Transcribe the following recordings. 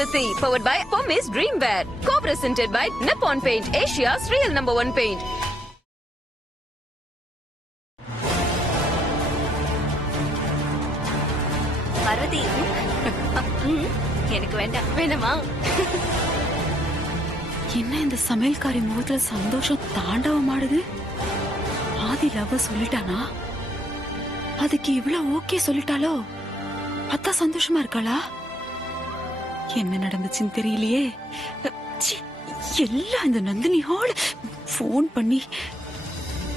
Maruti, powered by Pommis Dreamwear. Co-presented by Nippon Paint, Asia's real #1 paint. Parvati, எனக்கு வேண்டாம். வேணுமா? என்ன இந்த சமையல்காரி முகத்துல சந்தோஷம் தாண்டவமாடுது? ஆதி லவ் சொல்லிட்டானா? அதுக்கு இவ்வளவு ஓகே சொல்லிட்டாலோ? அத்தா சந்தோஷமா இருக்காளா? என்ன நடந்துச்சுன்னு தெரியலையே. ச்சீ, எல்லாம் இந்த நந்தினி ஹால் போன் பண்ணி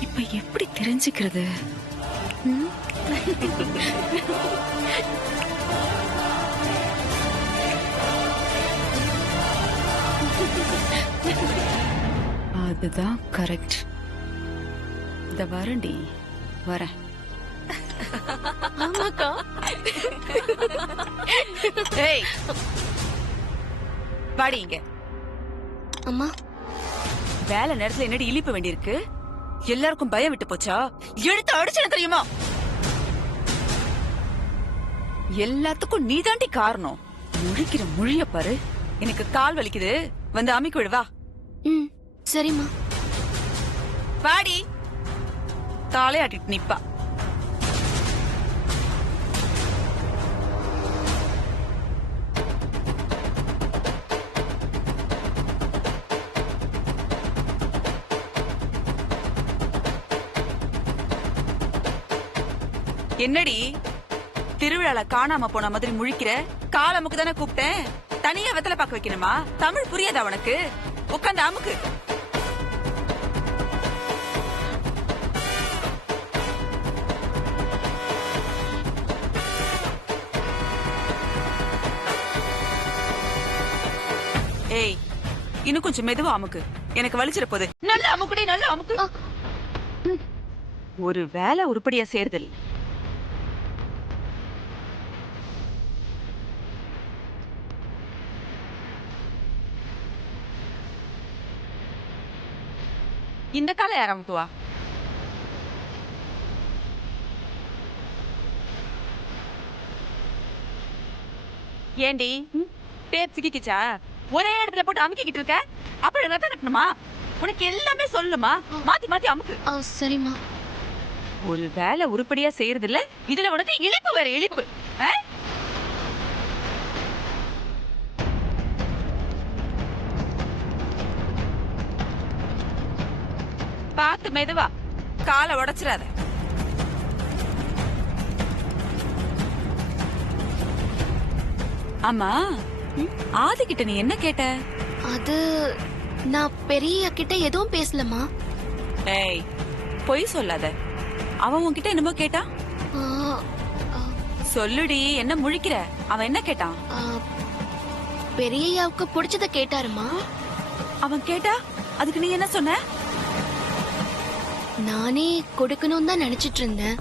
இப்ப எப்படி தெரிஞ்சுக்கிறது? அதுதான் கரெக்ட். இந்த வரண்டி வரேன். ஆமாக்கா. ஏய், வாடி இங்க. அம்மா, வேலை நேரத்துல என்னடி இழிப்பு வேண்டியிருக்கு? எல்லாருக்கும் பயம் விட்டு போச்சா? எடுத்து அடிச்சன தெரியுமா? எல்லாத்துக்கும் நீதாண்டி காரணம். முழிக்கிற முழிய பாரு. எனக்கு கால் வலிக்குது, வந்து அமிக்கு விடு. வா. சரிம்மா. வாடி. தலையாட்டிட்டு நிப்பா. என்னடி திருவிழால காணாம போன மாதிரி முழிக்கிற? காலமுக்கு தானே கூப்பிட்டேன். தனியா வெத்தலை பாக்க வைக்கணுமா? தமிழ் புரியாதா உனக்கு? உட்காந்து அமுக்கு. ஏய், இன்னும் கொஞ்சம் மெதுவா அமுக்கு. எனக்கு வலிச்சிட போகுது. நல்ல அமுக்குடி, நல்ல அமுக்கு. ஒரு வேலை உருப்படியா சேர்தல். இந்த காலை யார் அமுக்குவா? ஏண்டி டேப் சிக்கிச்சா? ஒரே இடத்துல போட்டு அமுக்கிக்கிட்டு இருக்க. அப்புறம் ரத்த கட்டணுமா? உனக்கு எல்லாமே சொல்லுமா? மாத்தி மாத்தி அமுக்கு. சரிம்மா. ஒரு வேலை உருப்படியா செய்யறது இல்ல, இதுல உனக்கு இழிப்பு வேற இழிப்பு. பார்த்து மெதுவா, காலை உடைச்சிடாத. ஆமா, ஆதி கிட்ட நீ என்ன கேட்ட? அது நான் பெரிய கிட்ட எதுவும் பேசலமா. ஏய், பொய் சொல்லாத. அவன் உன்கிட்ட என்னமோ கேட்டான். சொல்லுடி, என்ன முழிக்கிற? அவன் என்ன கேட்டான்? பெரியயாவுக்கு பிடிச்சத கேட்டாருமா. அவன் கேட்டா அதுக்கு நீ என்ன சொன்ன? நானே கொடுக்கணும் தான் நினைச்சிட்டு இருந்தேன்.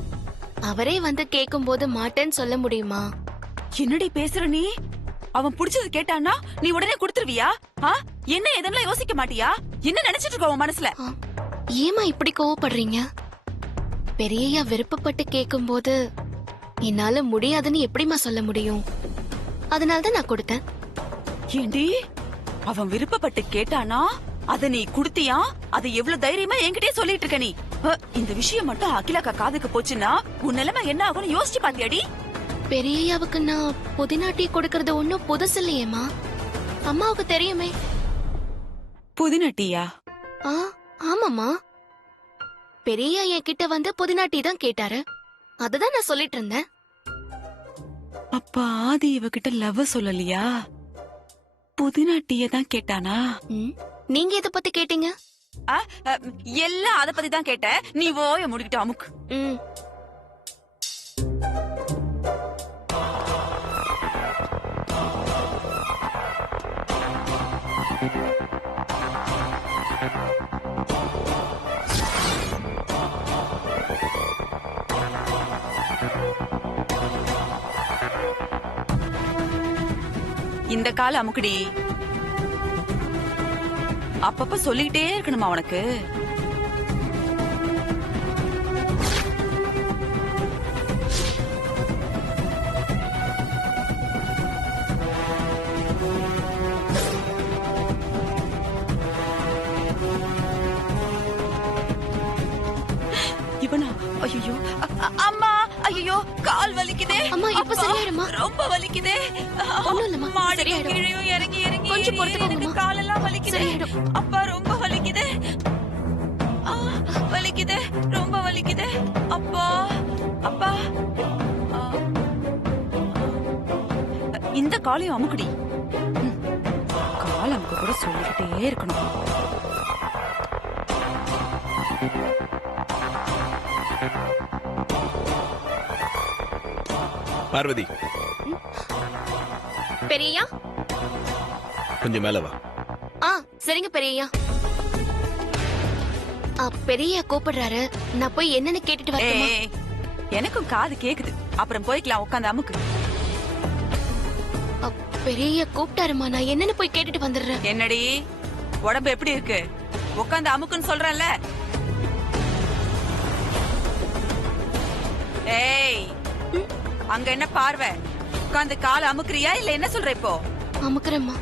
அவரே வந்து கேட்கும் போது மாட்டேன்னு சொல்ல முடியுமா? என்னடி பேசுற நீ? அவன் பிடிச்சது கேட்டான்னா நீ உடனே கொடுத்துருவியா? என்ன எதெல்லாம் யோசிக்க மாட்டியா? என்ன நினைச்சிட்டு இருக்க உன் மனசுல? ஏமா இப்படி கோவப்படுறீங்க? பெரியயா விருப்பப்பட்டு கேட்கும் போது என்னால முடியாதுன்னு எப்படிமா சொல்ல முடியும்? அதனாலதான் நான் கொடுத்தேன். ஏண்டி, அவன் விருப்பப்பட்டு கேட்டானா அத நீ குடுத்தியா? அதை எவ்வளவு தைரியமா என்கிட்டயே சொல்லிட்டு இருக்க நீ? இந்த விஷயம் மட்டும் அகிலாக்கா காதுக்கு போச்சுன்னா உன் நிலைமை என்ன ஆகும்னு யோசிச்சு பாத்தியாடி? பெரியயாவுக்கு நான் புதினா டீ கொடுக்கறது ஒன்னும் புதுசு இல்லையேமா. அம்மாவுக்கு தெரியுமே. புதினா டீயா? ஆமாமா. பெரியயா என் கிட்ட வந்து புதினா டீ தான் கேட்டாரு. அததான் நான் சொல்லிட்டு இருந்தேன். அப்பா ஆதி இவகிட்ட லவ் சொல்லலையா? புதினா டீய தான் கேட்டானா? நீங்க எதை பத்தி கேட்டீங்க? எல்லாம் அத பத்தி தான் கேட்ட. நீ ஓய முடிக்கிட்டு அமுக்கு. இந்த கால அமுக்குடி. அப்பப்ப சொல்லிக்கிட்டே இருக்கணுமா உனக்கு? ஐயோ அம்மா, ஐயோ கால் வலிக்குதே. அம்மா, இப்ப அப்பா, சரியாயிடுமா? ரொம்ப வலிக்குதே. ஒண்ணும் இல்லம்மா, மாடிக்கு சரியாயிடும். கீழேயும் இறங்கி இறங்கி கொஞ்சம் பொறுத்துக்கோங்கம்மா. எனக்கு காலெல்லாம் வலிக்குதே. சரியாயிடும். அப்பா ரொம்ப வலிக்குதே. வலிக்குதே, ரொம்ப வலிக்குதே. அப்பா அப்பா இந்த காலையும் அமுக்குடி. கால் அமுக்க கூட சொல்லிக்கிட்டே இருக்கணும். பார்வதி, பெரியய்யா. கொஞ்சம் மேல வா. சரிங்க பெரியய்யா. பெரியய்யா கூப்பிடுறாரு, நான் போய் என்னன்னு கேட்டுட்டு வரட்டுமா? ஏய், எனக்கும் காது கேக்குது. அப்புறம் போய்க்கலாம், உட்காந்து அமுக்கு. பெரியய்யா கூப்பிட்டாருமா, நான் என்னன்னு போய் கேட்டுட்டு வந்துடுறேன். என்னடி உடம்பு எப்படி இருக்கு? உட்காந்து அமுக்குன்னு சொல்றேன்ல. ஏய், அங்க என்ன பார்வை? உட்காந்து கால் அமுக்குறியா இல்ல என்ன சொல்ற இப்போ? அமுக்குறேம்மா.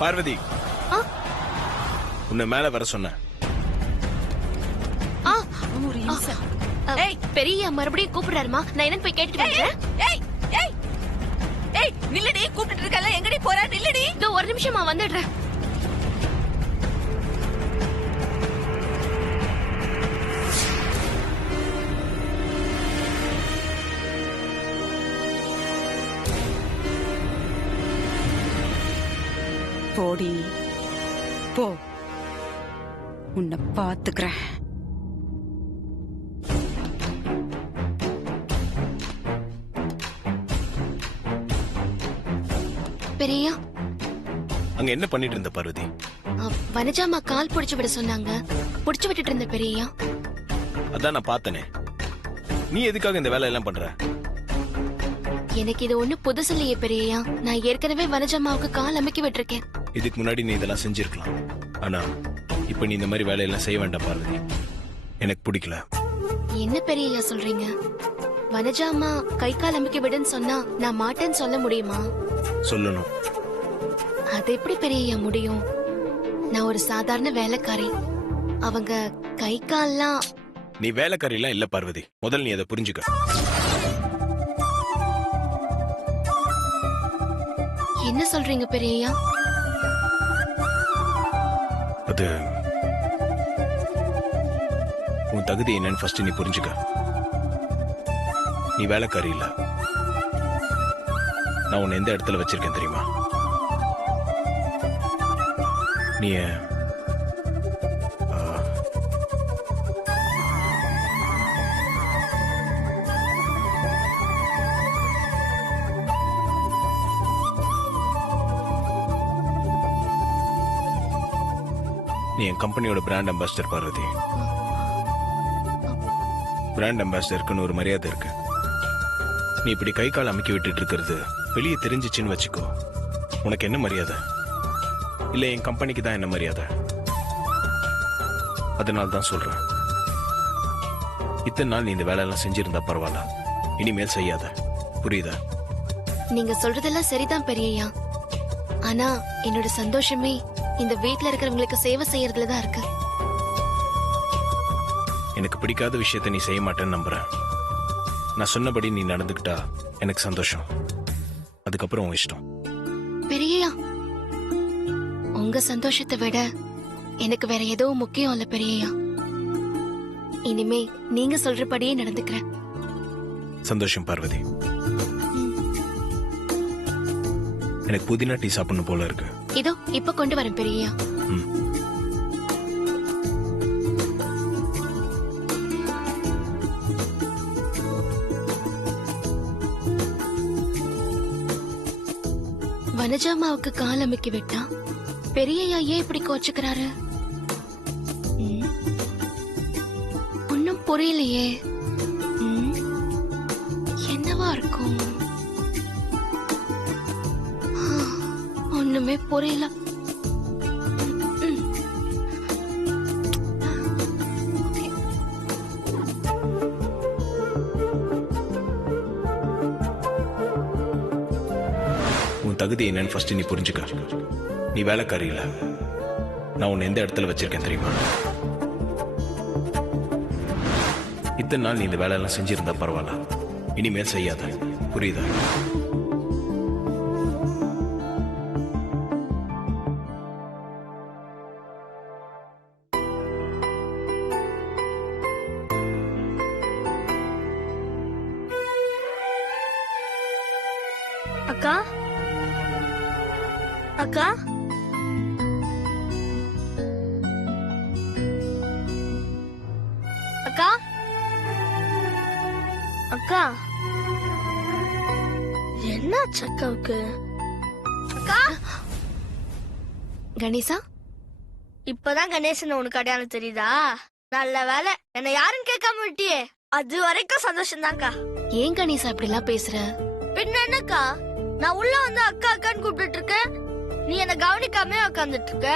பார்வதி, உன்னை மேல வர சொன்ன. ஒரு இம்சை. பெரியய்யா மறுபடியும் கூப்பிடுறாருமா, நான் என்னன்னு போய் கேட்டுட்டு வந்துடுறேன். ஏய் ஏய் ஏய், நில்லடி, கூப்பிட்டு இருக்கல. எங்கடி போற? நில்லடி. இதோ ஒரு நிமிஷமா வந்துடுறேன். போடி போ, உன்னை பாத்துக்கிறேன். பெரியய்யா, அங்க என்ன பண்ணிட்டு இருந்த பார்வதி? வனஜாமா கால் புடிச்சு விட சொன்னாங்க, புடிச்சு விட்டுட்டு இருந்த பெரியய்யா. அதான் நான் பார்த்தனே. நீ எதுக்காக இந்த வேலை எல்லாம் பண்ற? எனக்கு இது ஒண்ணு புதுசு இல்லையே பெரியய்யா. நான் ஏற்கனவே வனஜாமாவுக்கு கால் அமைக்கி விட்டுருக்கேன். இதுக்கு முன்னாடி நீ இதெல்லாம் செஞ்சிருக்கலாம். ஆனா இப்ப நீ இந்த மாதிரி வேலையெல்லாம் செய்ய வேண்டாம் பார்வதி. எனக்கு பிடிக்கல. என்ன பெரியய்யா சொல்றீங்க? வனஜாமா கை கால் அமைக்க விடுன்னு சொன்னா நான் மாட்டேன்னு சொல்ல முடியுமா? சொல்லணும். அது எப்படி பெரியய்யா முடியும்? நான் ஒரு சாதாரண வேலைக்காரி. அவங்க கை கால்லாம். நீ வேலைக்காரியெல்லாம் இல்ல பார்வதி. முதல்ல நீ அதை புரிஞ்சுக்க. என்ன சொல்றீங்க பெரியய்யா? அது உன் தகுதி என்னன்னு ஃபர்ஸ்ட் நீ புரிஞ்சுக்க. நீ வேலைக்காரி இல்ல. நான் உன்னை எந்த இடத்துல வச்சிருக்கேன் தெரியுமா? நீ நீ என் கம்பெனியோட பிராண்ட் அம்பாசிடர் பார்வதி. பிராண்ட் அம்பாசிடருக்குன்னு ஒரு மரியாதை இருக்கு. நீ இப்படி கை கால் அமைக்கி விட்டுட்டு இருக்கிறது வெளியே தெரிஞ்சிச்சுன்னு வச்சுக்கோ, உனக்கு என்ன மரியாதை? இல்ல என் கம்பெனிக்கு தான் என்ன மரியாதை? அதனால தான் சொல்றேன், இத்தனை நாள் நீ இந்த வேலையெல்லாம் செஞ்சிருந்தா பரவாயில்ல, இனிமேல் செய்யாத. புரியுதா? நீங்க சொல்றதெல்லாம் சரிதான் பெரியய்யா. ஆனா என்னோட சந்தோஷமே இந்த வீட்ல இருக்கிறவங்களுக்கு சேவை செய்யறதுல தான் இருக்கு. எனக்கு பிடிக்காத விஷயத்தை நீ செய்ய மாட்டேன்னு நம்புறேன். நான் சொன்னபடி நீ நடந்துக்கிட்டா எனக்கு சந்தோஷம். அதுக்கப்புறம் உன் இஷ்டம். பெரியய்யா, உங்க சந்தோஷத்தை விட எனக்கு வேற எதுவும் முக்கியம் இல்ல பெரியய்யா. இனிமே நீங்க சொல்றபடியே நடந்துக்கிறேன். சந்தோஷம் பார்வதி. எனக்கு புதினா டீ சாப்பிடணும் போல இருக்கு. இதோ இப்ப கொண்டு வரேன் பெரியய்யா. வனஜாமாவுக்கு கால் அமைக்கி விட்டா பெரியய்யா ஏன் இப்படி கோச்சுக்கிறாரு? ஒன்னும் புரியலையே. என்னவா இருக்கும்? ஒண்ணுமே புரியல. உன் தகுதி என்னன்னு ஃபர்ஸ்ட் நீ புரிஞ்சுக்க. நீ வேலைக்காரி இல்ல. நான் உன்னை எந்த இடத்துல வச்சிருக்கேன் தெரியுமா? இத்தனை நாள் நீ இந்த வேலையெல்லாம் செஞ்சிருந்தா பரவாயில்ல, இனிமேல் செய்யாத. புரியுதா? அக்கா அக்கா அக்கா அக்கா என்னாச்சு அக்காவுக்கு? அக்கா கணேசா, இப்பதான் கணேசன் உனக்கு அடையாளம் தெரியுதா? நல்ல வேலை என்ன யாரும் கேட்காம விட்டியே. அது வரைக்கும் சந்தோஷம் தான்க்கா. ஏன் கணேசா இப்படி எல்லாம் பேசுற? பின்ன என்னக்கா, நான் உள்ள வந்து அக்கா அக்கான்னு கூப்பிட்டு இருக்கேன், நீ என்ன கவனிக்காம உட்காந்துட்டு இருக்க.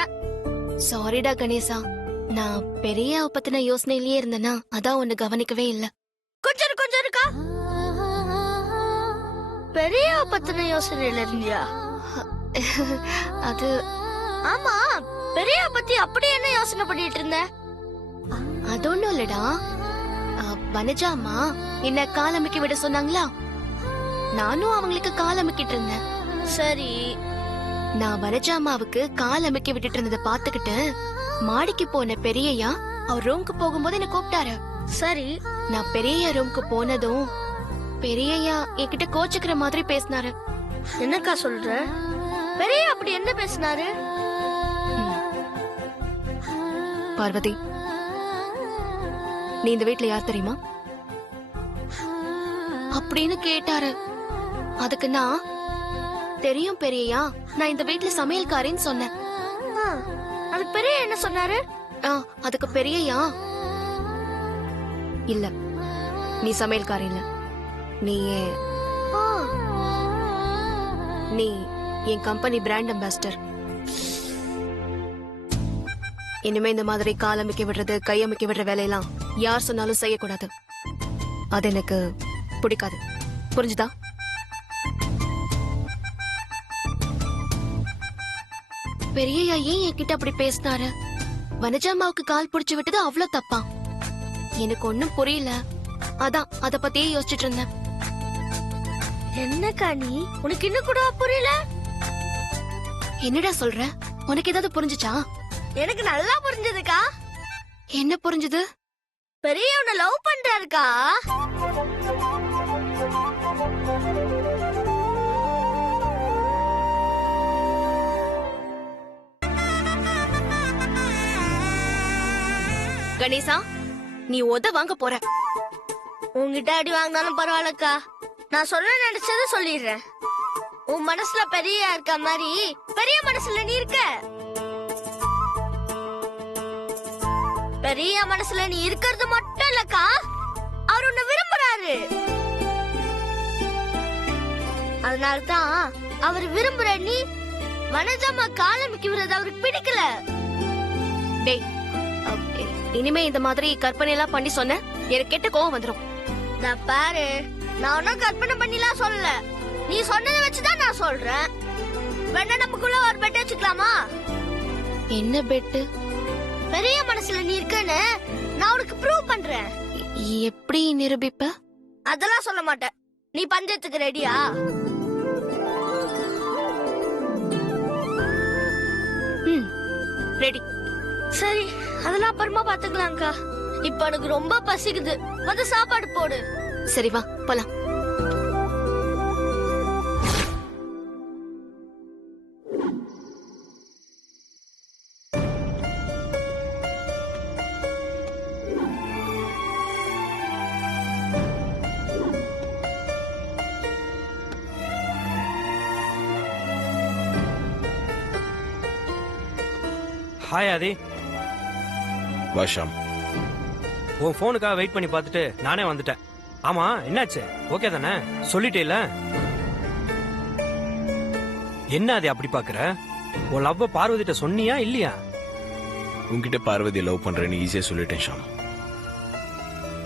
சாரிடா கணேசா, நான் பெரிய பத்தின யோசனையிலேயே இருந்தேனா, அதான் உன்னை கவனிக்கவே இல்ல. கொஞ்சம் கொஞ்சம் இருக்கா, பெரிய பத்தின யோசனையில இருந்தியா? அது ஆமா, பெரிய பத்தி அப்படி என்ன யோசனை பண்ணிட்டு இருந்த? அது ஒண்ணும் இல்லடா. வனஜா அம்மா என்ன கால் அமைக்க விட சொன்னாங்களா, நானும் அவங்களுக்கு கால் அமைக்கிட்டு இருந்தேன். சரி, நான் வனஜா அம்மாவுக்கு கால் அமைக்க விட்டுட்டு இருந்ததை பாத்துக்கிட்டு மாடிக்கு போன பெரியய்யா அவர் ரூம்க்கு போகும்போது என்ன கூப்பிட்டாரு. சரி, நான் பெரியய்யா ரூம்க்கு போனதும் பெரியய்யா என்கிட்ட கோச்சுக்கிற மாதிரி பேசினாரு. என்னக்கா சொல்ற? பெரிய அப்படி என்ன பேசினாரு? பார்வதி, நீ இந்த வீட்ல யார் தெரியுமா அப்படின்னு கேட்டாரு. அதுக்கு நான் தெரியும் பெரியயா, நான் இந்த வீட்ல சமையல்காரின்னு சொன்னேன். அதுக்கு பெரிய என்ன சொன்னாரு? அதுக்கு பெரியயா, இல்ல நீ சமையல்காரி இல்ல, நீ என் கம்பெனி பிராண்ட் அம்பாசிடர். இனிமே இந்த மாதிரி கால் அமைக்க விடுறது, கை அமைக்க விடுற வேலையெல்லாம் யார் சொன்னாலும் செய்யக்கூடாது. அது எனக்கு பிடிக்காது. புரிஞ்சுதா? பெரியய்யா ஏன் என்கிட்ட அப்படி பேசினாரு? வனஜாமாவுக்கு கால் புடிச்சு விட்டது அவ்வளவு தப்பா? எனக்கு ஒண்ணும் புரியல. அதான் அத பத்தியே யோசிச்சுட்டு இருந்தேன். என்னக்கா நீ, உனக்கு இன்னும் கூட புரியல? என்னடா சொல்ற? உனக்கு ஏதாவது புரிஞ்சுச்சா? எனக்கு நல்லா புரிஞ்சதுக்கா. என்ன புரிஞ்சது? பெரிய உன்னை லவ் பண்றாருக்கா. கணேசா, நீ உத வாங்க போற. உன்கிட்ட அடி வாங்கினாலும் பரவாயில்லக்கா, நான் சொல்ல நினைச்சதை சொல்லிடுறேன். உன் மனசுல பெரிய இருக்க மாதிரி பெரிய மனசுல நீ இருக்க. பெரிய மனசுல நீ இருக்கிறது மட்டும் இல்லக்கா, அவர் உன்னை விரும்புறாரு. அதனாலதான் அவர் விரும்புற நீ வனஜாமா காலமிக்கு விடுறது அவருக்கு பிடிக்கல. டேய், இனிமே இந்த மாதிரி கற்பனை எல்லாம் பண்ணி சொன்ன எனக்கு கெட்ட கோவம் வந்துரும். நான் பாரு, நான் ஒன்னும் கற்பனை பண்ணிலாம் சொல்லல, நீ சொன்னதை வச்சுதான் நான் சொல்றேன். வேணா நமக்குள்ள ஒரு பெட் வச்சுக்கலாமா? என்ன பெட்டு? பெரிய மனசுல நீ இருக்கன்னு நான் உனக்கு ப்ரூவ் பண்றேன். எப்படி நிரூபிப்ப? அதெல்லாம் சொல்ல மாட்டேன். நீ பஞ்சத்துக்கு ரெடியா? ரெடி. சரி, அதெல்லாம் அப்புறமா பாத்துக்கலாம்க்கா. இப்ப எனக்கு ரொம்ப பசிக்குது, வந்து சாப்பாடு போடு. சரி வா போலாம். ஹாய் ஆதி. வாஷாம், உன் ஃபோனுக்காக வெயிட் பண்ணி பார்த்துட்டு நானே வந்துட்டேன். ஆமா, என்னாச்சு? ஓகே தானே? சொல்லிட்டேல? என்ன ஆதி அப்படி பாக்குற? உன் லவ்வ பார்வதிட்ட சொன்னியா இல்லையா? உன்கிட்ட பார்வதி லவ் பண்றேன்னு ஈஸியா சொல்லிட்டேன் ஷாம்.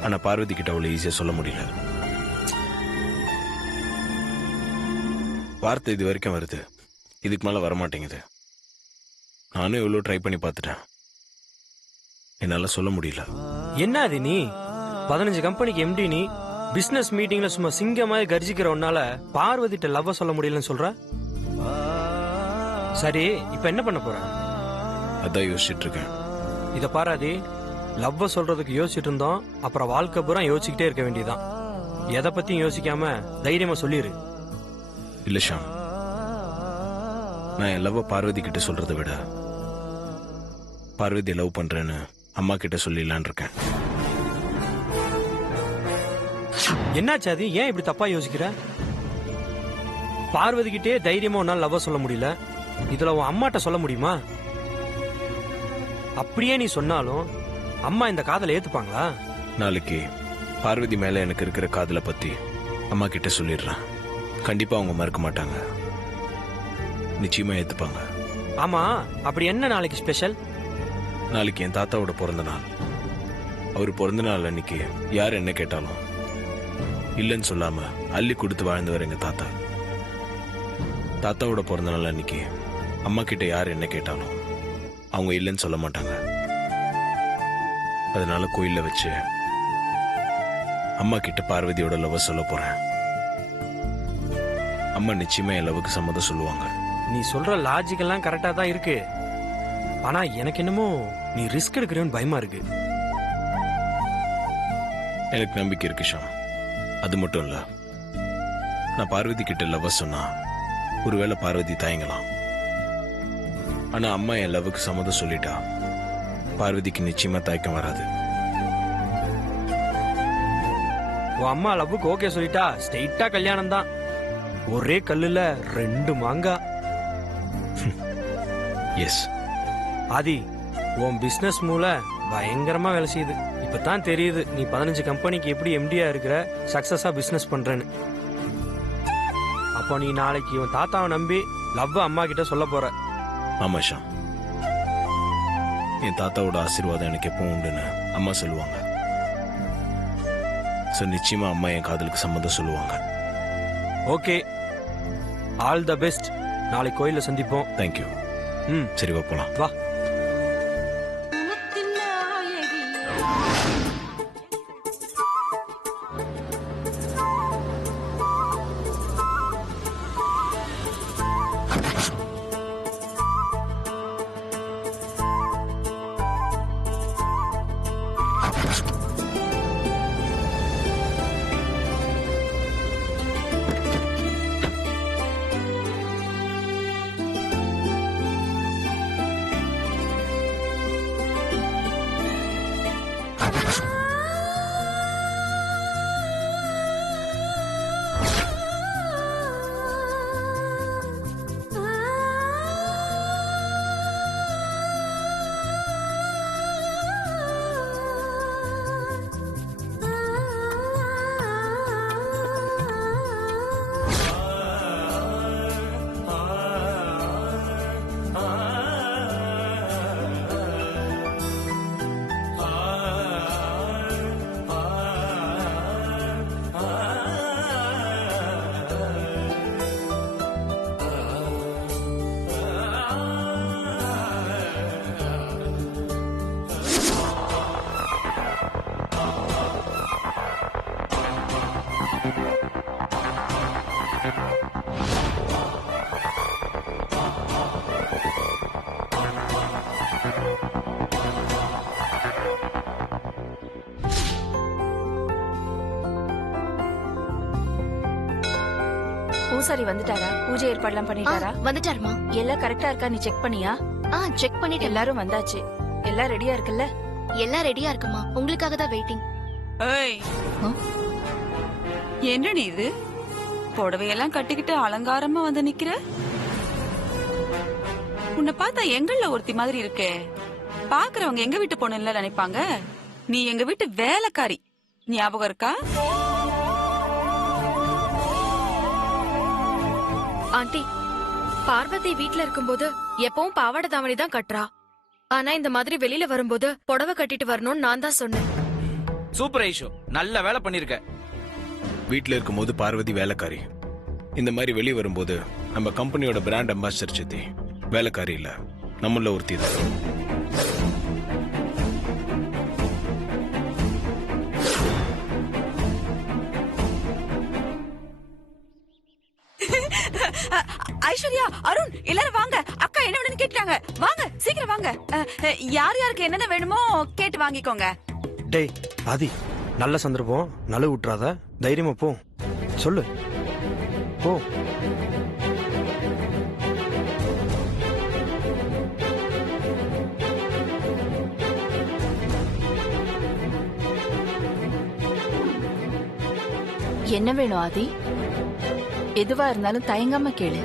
ஆனா பார்வதி கிட்ட அவ்வளவு ஈஸியா சொல்ல முடியல. வார்த்தை இது வரைக்கும் வருது, இதுக்கு மேல வரமாட்டேங்குது. நானும் எவ்வளோ ட்ரை பண்ணி பார்த்துட்டேன், என்னால சொல்ல முடியல. என்ன அது நீ 15 கம்பெனிக்கு எம்டி, நீ பிசினஸ் மீட்டிங்ல சும்மா சிங்கமாய் கர்ஜிக்கிற உன்னால பார்வதிட்ட லவ்வ சொல்ல முடியலன்னு சொல்ற? சரி, இப்ப என்ன பண்ண போற? அதான் யோசிச்சுட்டு இருக்கேன். இத பாராதி, லவ்வ சொல்றதுக்கு யோசிச்சுட்டு இருந்தோம், அப்புறம் வாழ்க்கை பூரா யோசிச்சுக்கிட்டே இருக்க வேண்டியதுதான். எதை பத்தியும் யோசிக்காம தைரியமா சொல்லிரு. இல்ல ஷாம், நான் என் லவ்வ பார்வதி கிட்ட சொல்றதை விட பார்வதி லவ் பண்றேன்னு அம்மா கிட்ட சொல்லிடலான் இருக்கேன். என்னாச்சு அது? ஏன் இப்படி தப்பா யோசிக்கிற? பார்வதி கிட்டே தைரியமா உன்னால லவ்வ சொல்ல முடியல, இதுல உன் அம்மாட்ட சொல்ல முடியுமா? அப்படியே நீ சொன்னாலும் அம்மா இந்த காதலை ஏத்துப்பாங்களா? நாளைக்கு பார்வதி மேல எனக்கு இருக்கிற காதலை பத்தி அம்மா கிட்ட சொல்லிடுறேன். கண்டிப்பா அவங்க மறக்க மாட்டாங்க, நிச்சயமா ஏத்துப்பாங்க. ஆமா, அப்படி என்ன நாளைக்கு ஸ்பெஷல்? நாளைக்கு என் தாத்தாவோட பிறந்த நாள். அவர் பிறந்த நாள் அன்னைக்கு யார் என்ன கேட்டாலும் இல்லைன்னு சொல்லாம அள்ளி கொடுத்து வாழ்ந்தவர் எங்க தாத்தா. தாத்தாவோட பிறந்த நாள் அன்னைக்கு அம்மா கிட்ட யார் என்ன கேட்டாலும் அவங்க இல்லைன்னு சொல்ல மாட்டாங்க. அதனால கோயில்ல வச்சு அம்மா கிட்ட பார்வதியோட லவ் சொல்ல போறேன். அம்மா நிச்சயமா என் லவ்வுக்கு சம்மதம் சொல்லுவாங்க. நீ சொல்ற லாஜிக் எல்லாம் கரெக்டா தான் இருக்கு, ஆனா எனக்கு என்னமோ நீ ரிஸ்க் எடுக்கிறேன்னு பயமா இருக்கு. எனக்கு நம்பிக்கை இருக்கு ஷாம். அது மட்டும் இல்ல, நான் பார்வதி கிட்ட லவ் சொன்னா ஒருவேளை பார்வதி தயங்கலாம். ஆனா அம்மா என் லவ்வுக்கு சம்மதம் சொல்லிட்டா பார்வதிக்கு நிச்சயமா தயக்கம் வராது. உன் அம்மா லவ்வுக்கு ஓகே சொல்லிட்டா ஸ்ட்ரெயிட்டா கல்யாணம் தான். ஒரே கல்லுல 2 மாங்காய். எஸ் ஆதி, உன் பிசினஸ் மூல பயங்கரமா வேலை செய்யுது. இப்பதான் தெரியுது நீ 15 கம்பெனிக்கு எப்படி எம்டியா இருக்கிற, சக்சஸா பிசினஸ் பண்றேன்னு. அப்போ நீ நாளைக்கு உன் தாத்தாவை நம்பி லவ் அம்மா கிட்ட சொல்ல போற. ஆமா ஷாம், என் தாத்தாவோட ஆசீர்வாதம் எனக்கு எப்பவும் உண்டுன்னு அம்மா சொல்லுவாங்க. சோ நிச்சயமா அம்மா என் காதலுக்கு சம்மதம் சொல்லுவாங்க. Okay, all the best. நாளைக்கு கோயில்ல சந்திப்போம். தேங்க்யூ. சரி, வா போலாம். வா. பூசாரி வந்துட்டாரா? பூஜை ஏற்பாடுலாம் பண்ணிட்டாரா? வந்துட்டாருமா. எல்லாம் கரெக்டா இருக்கா நீ செக் பண்ணியா? செக் பண்ணிட்டு எல்லாரும் வந்தாச்சு. எல்லாம் ரெடியா இருக்குல்ல? எல்லாம் ரெடியா இருக்குமா, உங்களுக்காக தான் வெயிட்டிங். ஏய், என்ன நீ இது புடவையெல்லாம் கட்டிக்கிட்டு அலங்காரமா வந்து நிக்கிற? உன்னை பார்த்தா எங்கள்ல ஒருத்தி மாதிரி இருக்கே. பாக்குறவங்க எங்க வீட்டு பொண்ணுல நினைப்பாங்க. நீ எங்க வீட்டு வேலைக்காரி, ஞாபகம் இருக்கா? ஆண்டி, பார்வதி வீட்ல இருக்கும்போது எப்பவும் பாவாடை தாவணி தான் கட்டுறா. ஆனா இந்த மாதிரி வெளியில வரும்போது புடவை கட்டிட்டு வரணும்னு நான் தான் சொன்னேன். சூப்பர் ஐஷோ, நல்ல வேலை பண்ணிருக்க. வீட்டுல இருக்கும்போது பார்வதி வேலைக்காரி, இந்த மாதிரி வெளியே வரும்போது நம்ம கம்பெனியோட பிராண்ட் அம்பாசிடர் சித்தி வேலைக்காரி இல்ல, நம்மள ஒருத்தி தான். ஐஸ்வர்யா, அருண், எல்லாரும் வாங்க. அக்கா என்ன வேணும்னு கேட்டாங்க. வாங்க, சீக்கிரம் வாங்க. யார் யாருக்கு என்னென்ன வேணுமோ கேட்டு வாங்கிக்கோங்க. டேய் ஆதி, நல்ல சந்தர்ப்பம், நழுவு விட்டுறாத, தைரியமா போ, சொல்லு போ. என்ன வேணும் ஆதி? எதுவா இருந்தாலும் தயங்காம கேளு.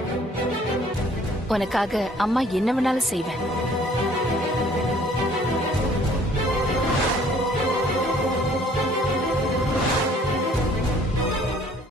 உனக்காக அம்மா என்ன வேணாலும் செய்வேன்.